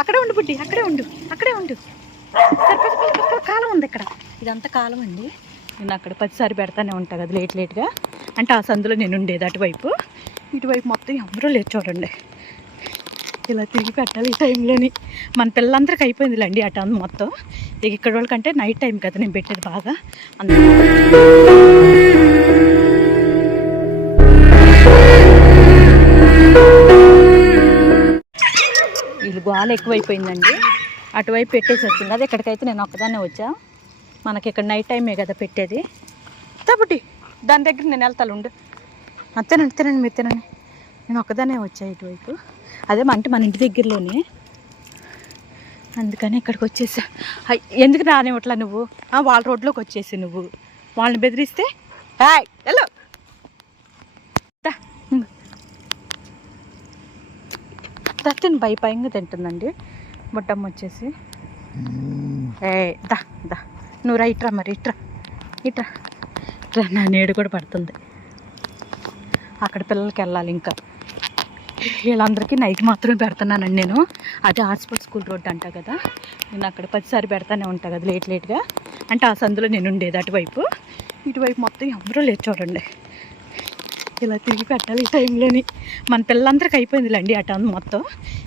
అక్కడే ఉండు బుడ్డి, అక్కడే ఉండు, అక్కడే ఉండు. కాలం ఉంది ఇక్కడ, ఇదంతా కాలం అండి. నేను అక్కడ 10 సారి పెడతానే ఉంటాను కదా లేట్గా. అంటే ఆ సందులో నేను ఉండేది అటువైపు. ఇటువైపు మొత్తం ఎవరూ లేదు చూడండి. ఇలా తిరిగి పెట్టాలి ఈ టైంలోని. మన పిల్లలందరికీ అయిపోయిందిలేండి ఆ టైం మొత్తం. ఇక ఇక్కడ వాళ్ళకంటే నైట్ టైం కదా నేను పెట్టేది బాగా. వీళ్ళు గోల ఎక్కువైపోయిందండి. అటువైపు పెట్టేసి వచ్చింది. అది ఇక్కడికైతే నేను ఒక్కదాన్నే వచ్చా. మనకి ఇక్కడ నైట్ టైమే కదా పెట్టేది. కాబట్టి దాని దగ్గర నేను వెళ్తాను ఉండు. అంతేనండి, తినండి, మీరు తినండి. నేను ఒక్కదాన్నే వచ్చా ఇటువైపు. అదే అంటే మన ఇంటి దగ్గరలోనే, అందుకని ఇక్కడికి వచ్చేసా. ఎందుకు రానివ్వట్లా నువ్వు? వాళ్ళ రోడ్లోకి వచ్చేసి నువ్వు వాళ్ళని బెదిరిస్తే హాయ్ హలో తిని భయపయంగా తింటుందండి. బుట్టమ్మ వచ్చేసి దా దా నువ్వు రా, ఇట్రా మరి, ఇట్రా ఇట్రా ఇట్రా. నా నేడు కూడా పడుతుంది. అక్కడ పిల్లలకి వెళ్ళాలి. ఇంకా వీళ్ళందరికీ నైట్ మాత్రమే పెడుతున్నానండి నేను. అదే హాస్పిటల్ స్కూల్ రోడ్ అంటా కదా, నేను అక్కడ 10 సారి పెడతానే ఉంటాను కదా లేట్గా. అంటే ఆ సందులో నేను ఉండేది అటువైపు. ఇటువైపు మొత్తం ఎవరూ లేదు చూడండి. ఇలా తిరిగి పెట్టాలి ఈ టైంలోని. మన పిల్లలందరికీ అయిపోయిందిలేండి ఆ టైం మొత్తం.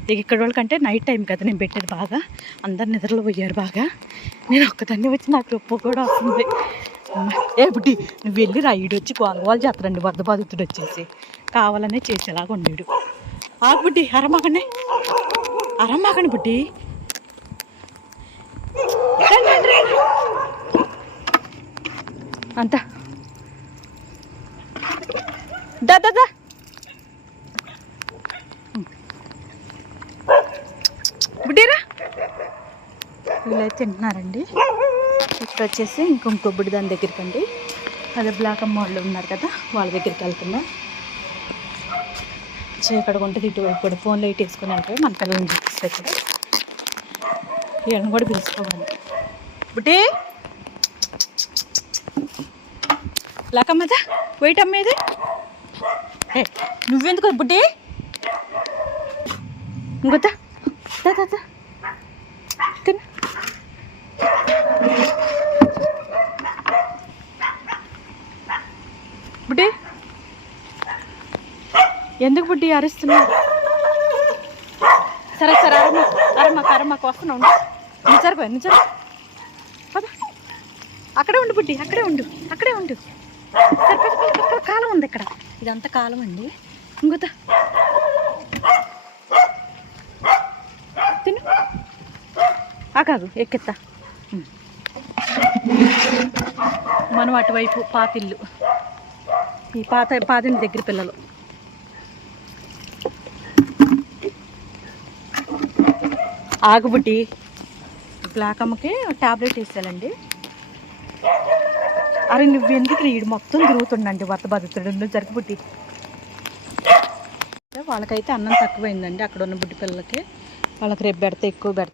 ఇక ఇక్కడ వాళ్ళకంటే నైట్ టైం కదా నేను పెట్టేది బాగా. అందరు నిద్రలో పోయారు బాగా. నేను ఒక్కదాన్ని వచ్చి నాకు రొప్పు కూడా వస్తుంది. ఏ బుడ్డి నువ్వు వెళ్ళి రైడ్ వచ్చి గోల చేస్తారండి వద్ద బాధితుడు వచ్చేసి. కావాలనే చేసేలాగా ఉండేడు. బుడ్డి అరమ్మకండి, అరమ్మకండి బుడ్డి. అంతా దా దా దా బుడ్డీరా. వీళ్ళైతే తింటున్నారండి. ఇక్కడ వచ్చేసి ఇంకొక బుడ్డి దాని దగ్గరికి అండి. అదే బ్లాక్ అమ్మ వాళ్ళు ఉన్నారు కదా, వాళ్ళ దగ్గరికి వెళ్తున్నా. ఇక్కడ ఉంటుంది ఇటువైపు కూడా. ఫోన్ లైట్ వేసుకుని వెళ్తాయి. మన పిల్లల్ని చూపిస్తాయి ఇక్కడ. వీళ్ళని కూడా పిలుచుకోవాలి. బుడ్డి బ్లాక్ అమ్మదా, వెయిట్ అమ్మేది. నువ్వెందుకు బుడ్డి? ఇంకొద్దా తిన. బుడ్డి ఎందుకు బుడ్డి అరుస్తున్నా? సరే సరే అరమ్మకు వస్తున్నావు. నిజరుకో నిజరు పద. అక్కడే ఉండు బుడ్డి, అక్కడే ఉండు, అక్కడే ఉండు. సరే కాలం ఉంది ఇక్కడ, ఇదంతా కాలం అండి. ఇంకొద్దా తిను. కాదు ఎక్కెత్తా. మనం అటువైపు పాతిల్లు, ఈ పాతింటి దగ్గర పిల్లలు. ఆగుబుడ్డి బ్లాక్ అమ్మకి ట్యాబ్లెట్ వేసాలండి. అరే నువ్వు ఎందుకు ఈడు మొత్తం తిరుగుతుండండి వద్ద బాధితుడు. నువ్వు జరగబుడ్డి. వాళ్ళకైతే అన్నం తక్కువైందండి అక్కడ ఉన్న బుడ్డి పిల్లలకి. వాళ్ళకి రేపు పెడితే ఎక్కువ పెడతా.